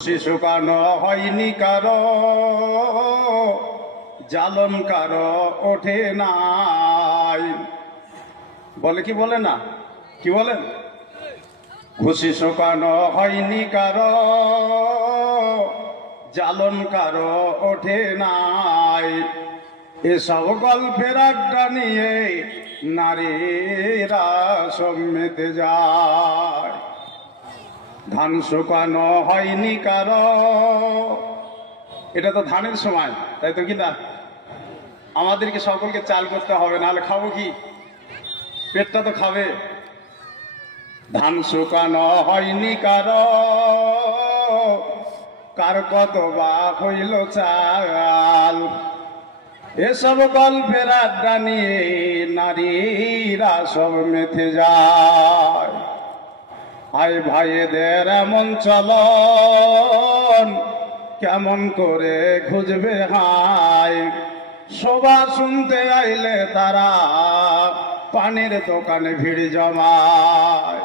শিশুকানো হয়নি কারও জালন কারও ওঠে নাই। বলে কি বলে না? কি বলেন খুশি শোকানো হয়নি কারও জালন কারও ওঠে নাই। এসব গল্পের আড্ডা নিয়ে নারীরা সম্মেতে যায়। ধান শুকানো হয়নি কারও। এটা তো ধানের সময়, তাই তো কি না? আমাদেরকে সকলকে চাল করতে হবে, নাহলে খাব কি? পেটটা তো খাবে। ধান শুকানো হয়নি কারও। কার কত বা হইল চাল? এসব গল্পের আড্ডা নিয়ে নারীরা সব মেথে যায়। আই ভাইদের এমন চলন, কেমন করে খুঁজবে হাই? শোভা শুনতে আইলে তারা পানির দোকানে ভিড় জমায়।